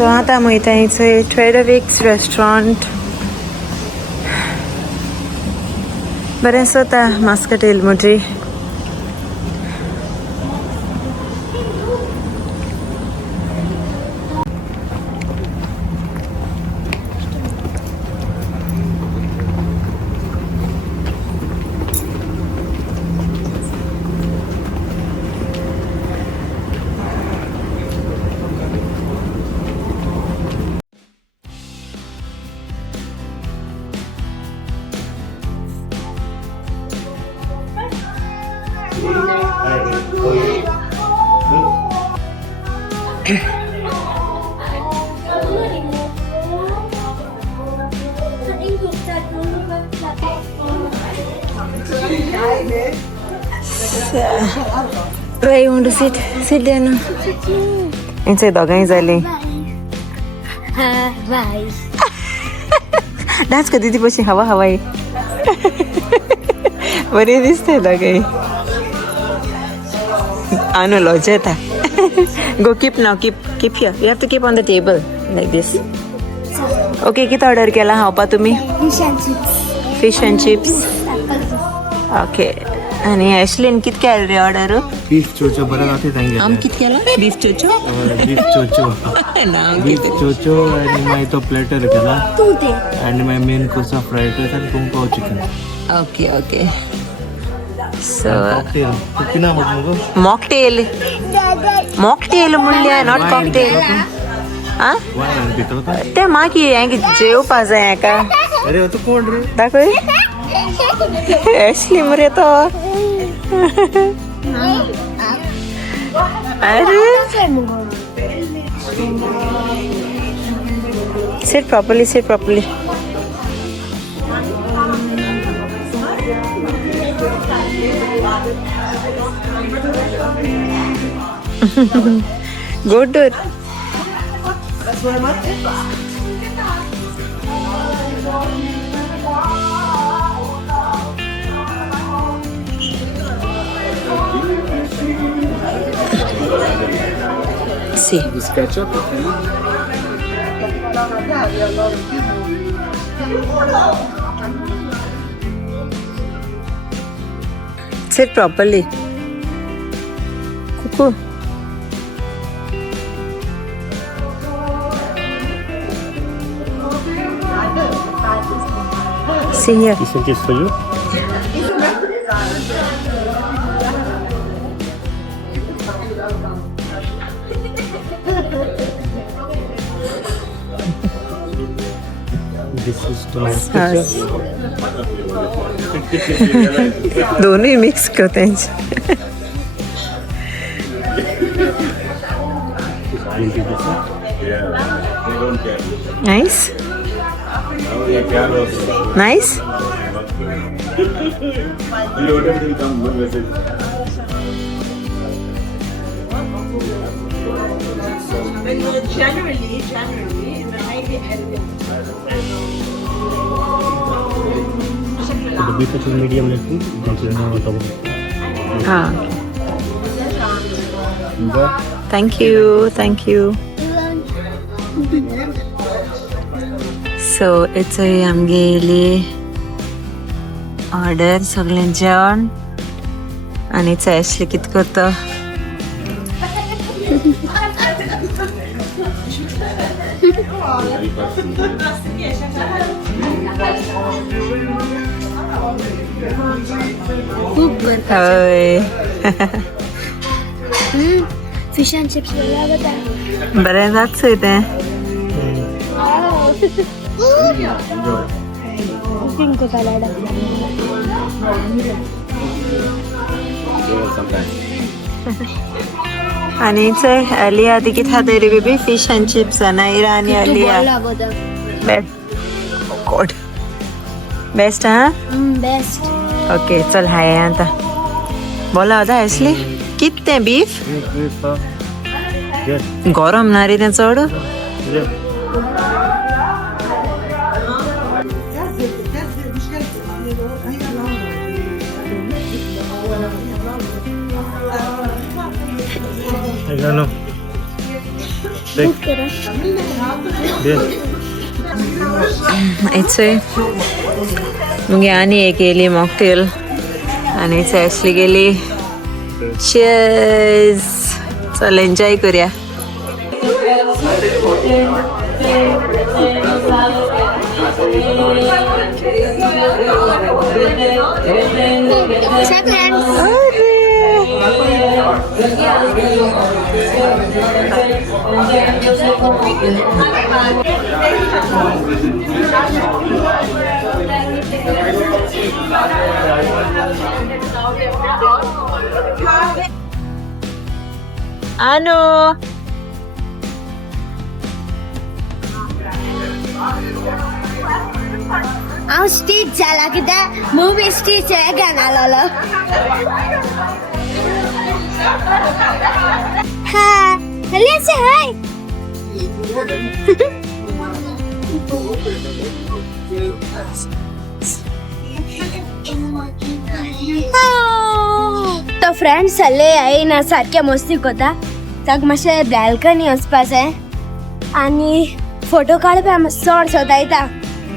So आतां आमी वयता थंय ट्रेडविक्स रेस्टॉरंट बरें सोता मास्कटेल मुट्री Where you want to sit? Sit there now. Inside दोगांय जाली. Bye. डान्स करता ती पशी हवा हवाई. बरी दिसते दोगांय. Anu lojeta. Go keep now. Keep here. You have to keep on the table like this. Okay, किती ऑर्डर केला खावपा तुम्ही? Fish and chips. Fish and chips. Okay. आणि ॲशलीन कित केलं रे ऑर्डर? बीफ चोचो बरं जाते तांगे. आम कित केला? Beef Cho Cho? Beef Cho Cho. Beef Cho Cho आणि माय तो प्लेटर केला. तू दे. आणि माय मेन कोर्स फ्राईड राईस आणि कुंपाव चिकन. ओके. So कितना मग मॉकटेल. मॉकटेल म्हणल्या नॉट कॉकटेल. हां? ते मागी हांगे जेवपा जाय का? अरे तो कोण रे? दाखय. ॲशली मरे तो. अरे. Sit properly. Good. See. This ketchup. Sit properly. Cuckoo. See here. This one is for you. This is to my दोनों ही मिक्स करते हैं. Nice. Generally, in the highway area. The beef is medium level. Thank you. So it's a आमगेली order सगळें जेवण आनी ॲशली कित करता Fish and chips बरें जातचोय तें. Pink salad. आनी चोय अलिया ती कित खाता रे बेबी? फिश एंड चिप्स ना इरानी अलिया. गॉड बेस्ट हाँ? Best. ओके चल हाय आता बोला होता ॲशली कितने बीफ गरम ना रे तें चड. I don't know. बुक करा दे. इथे मग आणि एक केली मॉकटेल आणि ॲशली गेली. चीयर्स. चल एन्जॉय करूया. Ano? हांव स्टीच जाला कित्याक मुवी स्टीच हे गाणालो हाय लेट्स हाय तो फ्रेंड्स सगळे येयना सारखे मस्ती कोता ताका मातशें बॅल्कनी वचपा जाय आनी फोटो काडपाक चड सोदायता.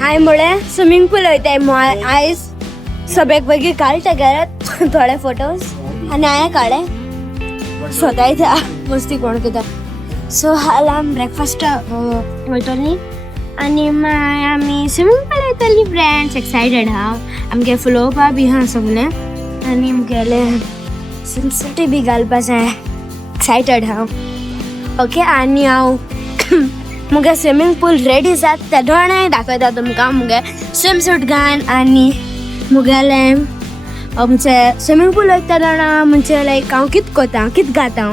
हांवें म्हळें स्विमींग पूल वयताय आयज सगळ्याक बेगी काडटा घरात थोडे फोटोज आनी हांवें काडे सोदायता मस्ती कोण कितें. सो हाल आमी ब्रेकफास्ट वयतलीं आनी मागीर आमी स्विमींग पूल वयतलीं. फ्रेंड्स एक्सायटेड हांव आमगे फ्लोवपा बी आहा सगलें आनी मुगेले स्विमसूटी बी घालपा जाय. एक्सायटेड हांव. ओके आनी हांव मुगे स्विमींग पूल रेडी जात ते दोनाय दाखयता तुमकां. मुगे स्विमसूट घान आनी मुगेले आमचे स्विमींग पूल वयता जाणा म्हणजे लायक हांव कित कोता कित घाता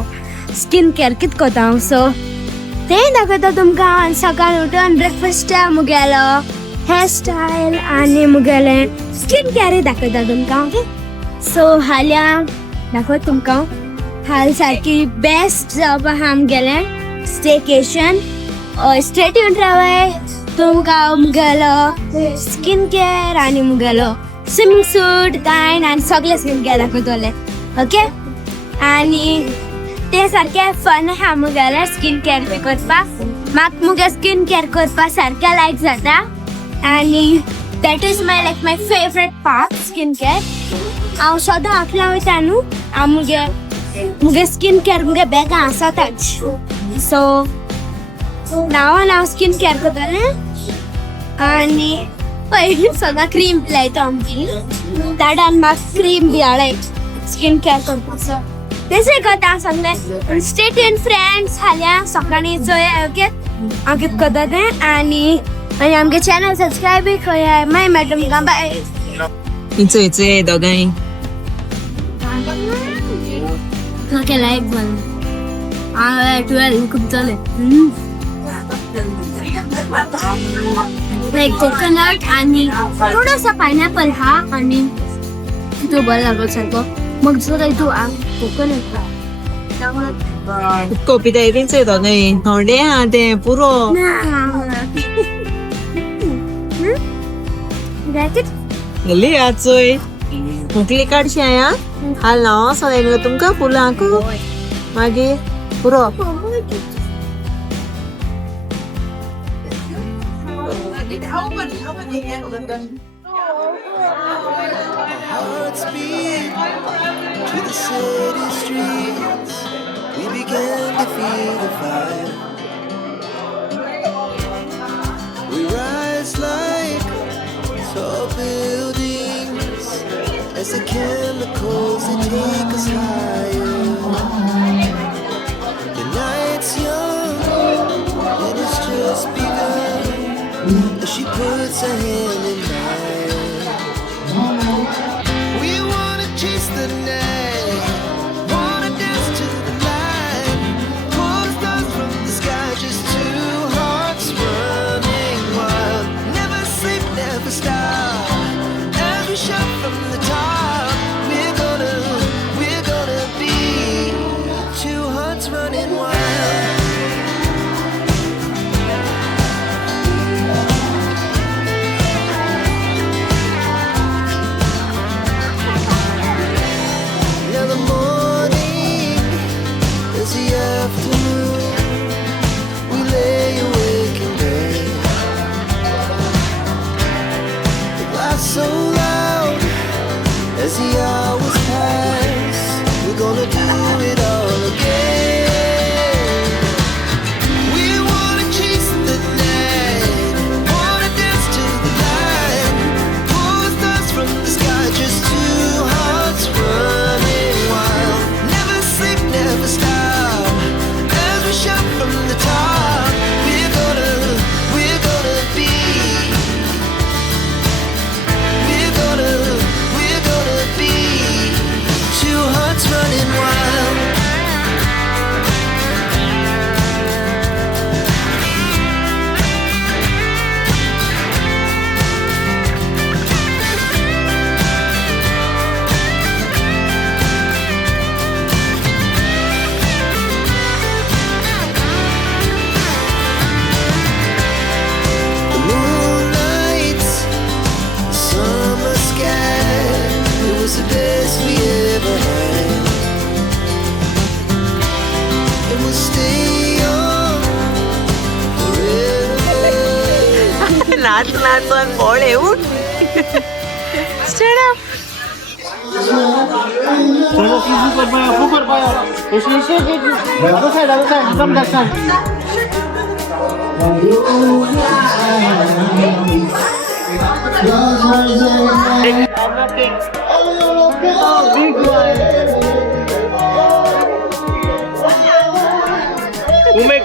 स्कीन केअर कित कोता. सो तें दाखयता तुमकां. आनी सकाळीं उठून ब्रेकफास्टा मुगेलो हेअर स्टायल आनी मुगेले स्कीन केअरूय दाखयता तुमकां. ओके सो हाल्या दाखयता तुमकां. हाल सारकी बेस्ट जावपा आहा आमगेलें स्टेकेशन. स्टे ट्यून्ड रावाय तुमकां मुगेलो स्कीन केअर आनी मुगेलो स्विमींग सूट गायन आनी सगळे स्कीन केअर दाखयतले. ओके आनी ते सारके फन आहा मुगेले स्कीन केअर बी करपाक. म्हाका मुगे स्कीन केअर करपाक सारकें लायक जाता आनी that is my favourite part skin care. हांव सदां आपल्या वयता न्हू हांव मुगे स्कीन केअर मुगे बॅगां आसाताच. सो हांव स्कीन केअर करतलें आनी पयलीं सदां क्रीम लायता आमची दाडान म्हाका क्रीम बी हाडय स्कीन केअर करपाचो. तेंय करता सगळें. Stay tuned friends. हाल्या सकाळीं चोया ओके हांव कितें करता तें आनी आमगे चॅनल सबस्क्रायब कराय. मागीर मेळटा तुमकां. बाय. इचो दोगांय ओके लायक बन हांव 12 खूब चले लायक कोकोनट आनी थोडासा पायनॅपल हा आनी तो बरो लागलो सारको. मग जो काय तू कोकोनट कॉपी दाय तेंचो दोगांय थोडे आहा तें पुरो गेली आचोय मुकली काडशी आया. हाल नांव सोदाय तुमकां फुलांक मागीर पुरो. Hearts beat to the city streets. We began to feel the fire. We rise like tall buildings as the chemicals they take us higher. The night's young and it's just begun. As she puts her hand in mine, we wanna chase the night, wanna dance to the light, pull stars from the sky, just two hearts running wild. Never sleep, never stop, every shot from the top. We're gonna be two hearts running wild. नाच नाचन बोळे उठ stand up चलो ऊपर पाया ऐसे दादू side एकदम back side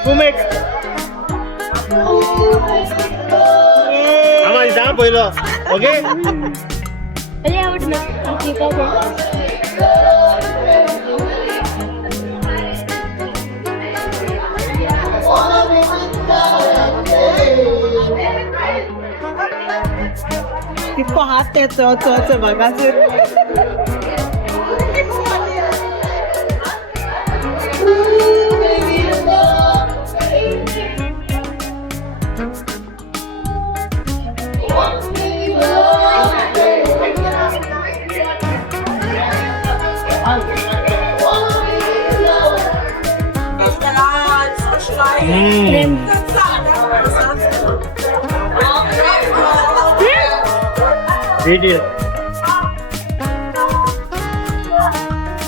घुमेक आम्हाला जा पहिलं ओके तिको हात ते चोच बघाच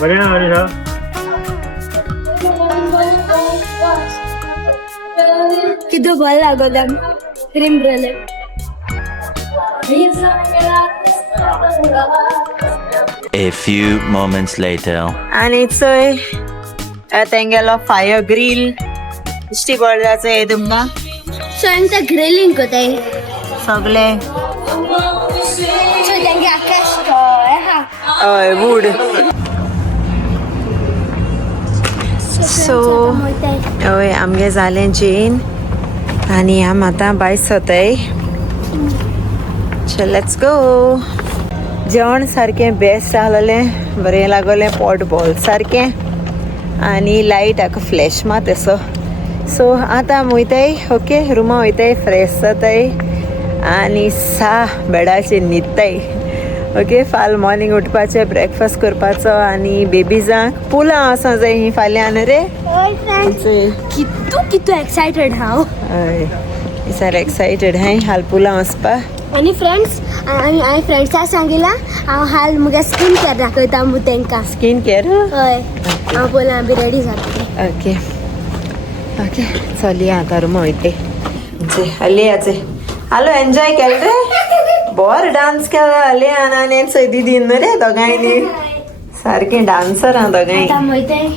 बरे ना मनीषा किती बल लागोदा cream Brouillette A few moments later. आणि चोय तेंगेलो फायर ग्रिल इश्टी बळदाचं हे तुमकां सो ग्रिलिंग कोताय सगळे सो तेंगे आकाश हय वूड सो हय आमगे जालें जेन आनी आम आतां भायर सरताय चल लेट्स गो जेवण सारकें बेस्ट आहलें बरें लागलें पोट भोल सारकें आनी लायट हाका फ्लॅश मात असो सो आतां आमी वयताय ओके रुमा वयताय फ्रेश जाताय आनी बेडाचेर न्हिदताय ओके फाल मॉर्निंग उठपाचें ब्रेकफास्ट करपाचो आनी बेबीजांक पुलाव आसा जाय ही फाल्यां रे कितू एक्सायटेड हांव हय सार एक्सायटेड हाय हाल पुलाव वचपा आनी फ्रेंड्स हांवें फ्रेंड्साक सांगिला हांव हाल मुगे स्कीन केअर दाखयता मू तेंकां स्कीन केअर हय हांव पयलें आमी रेडी जाता ओके ओके चलया आतां रुमा वयते अलियाचे हालो एन्जॉय केल रे बोर डान्स केला अलिया आनी चोय दीदीन न्हू रे दोगांयनी सारकें डान्सर हांव दोगांय आतां वयताय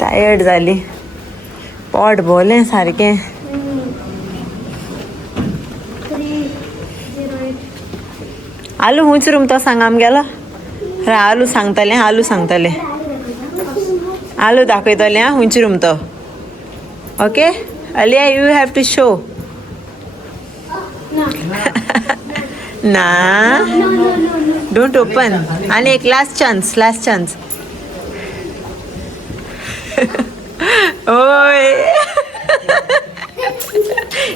टायर्ड जाली पोट भोवलें सारकें आलू हुंच रूम तो सांग आमगेलो रे आलू सांगतलें आलू दाखयतलें आं हुंच रूम तो ओके अलिया यू हॅव टू शो ना डोंट ओपन आनी एक लास्ट चान्स ओय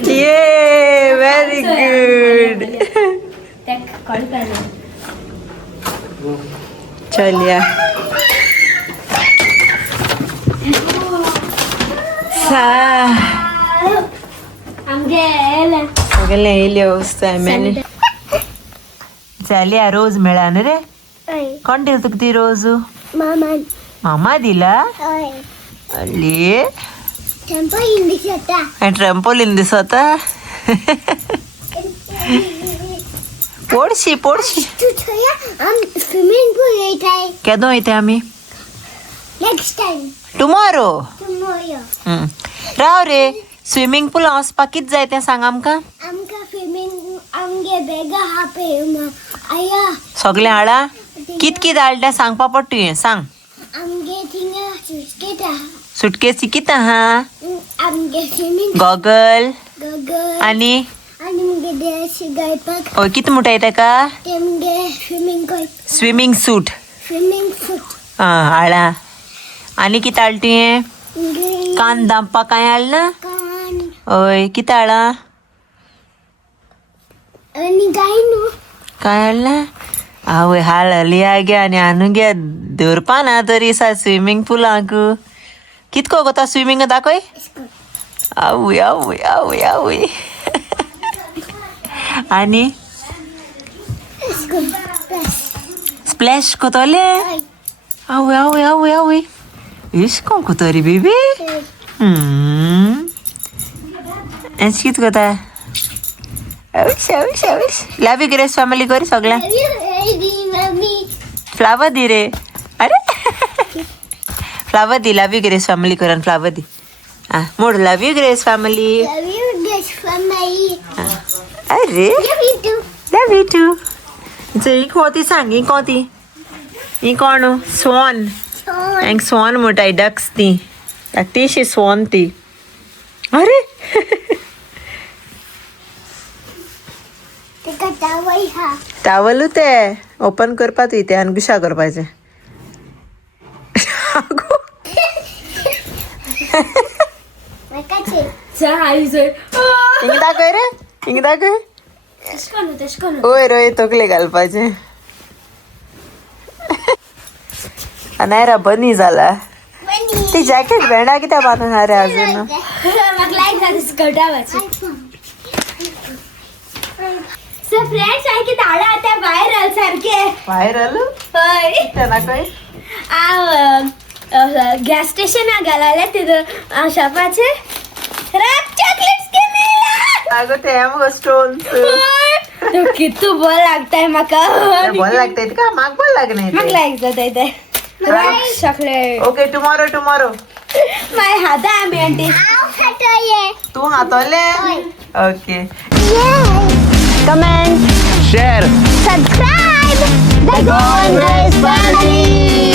ये वेरी गुड चलिया सगळे येयले वस्ताय मेने जाली रोज मेळा न्ही रे कोण दिला तुका ती रोज मामा दिला अली ट्रम्पोलीन दिसता पोडशी स्विमिंग पूल वयताय केदो वयते आमी नेक्स्ट टाइम टुमॉरो टुमॉरो राव रे स्विमींग पूल वचपाक कित जाय तें सांग आमकां आमकां स्विमिंग आमगे बेगा हापे आया सगळें हाडा कित हाडलें तें सांगपा पडटा तुवें सांग आमगे थिंगा सुटकेटा सुटकेसी कित आहा आमगे स्विमिंग गॉगल आनी आनी मुगे ड्रेस घालपाक हय कित म्हणटाय तेका तेमगे स्विमींग सूट आं हाडा आनी कित हाडलें तुवें कान दामपाक कांय हाडला हय कित हाडा आनी काय हाडला आवय हाडली गे आनी आनू गे दवरपा ना तरी सा स्विमींग पुलाक कितको गो तो स्विमींग दाखय आवय आवय आवय आवय आणि स्प्लॅश कोतोले आवय आवय आवय आवय इश कोण कोतोरी बेबी एस कित कोता अविश अविश अविश लावी ग्रेस फॅमिली करी सगळ्या फ्लावर दी रे अरे फ्लावर दी लावी ग्रेस फॅमिली करून flower the mode love you grace family अरे लव यू टू ही कोती सांग ही कोती ही कोण स्वॉन एक स्वॉन मोठाय डक्स ती धाकटीशी स्वॉन ती अरे टावलू ते ओपन करपा तू इथे आणि गुशा करपाचे हिंग दाखय रे हिंग दाखय होय रोय तकले घालपाचे नाही रा बनी झाला ती जॅकेट भेंडा कित्या बांधून रे अजून फ्रेंड्स आहे की दाडा आता व्हायरल सारखे व्हायरल होय त्यांना काय गॅस स्टेशन घालायला तिथं शॉपाचे रॅप चॉकलेट्स के मेला अगं ते मग स्टोन किती बॉल लागताय माका बोल लागते का माग बोल लागणे मग लागत ते wrap chocolate okay tomorrow tomorrow my हात आहे मी आंटी तू हातवले okay comment share subscribe the Goan family.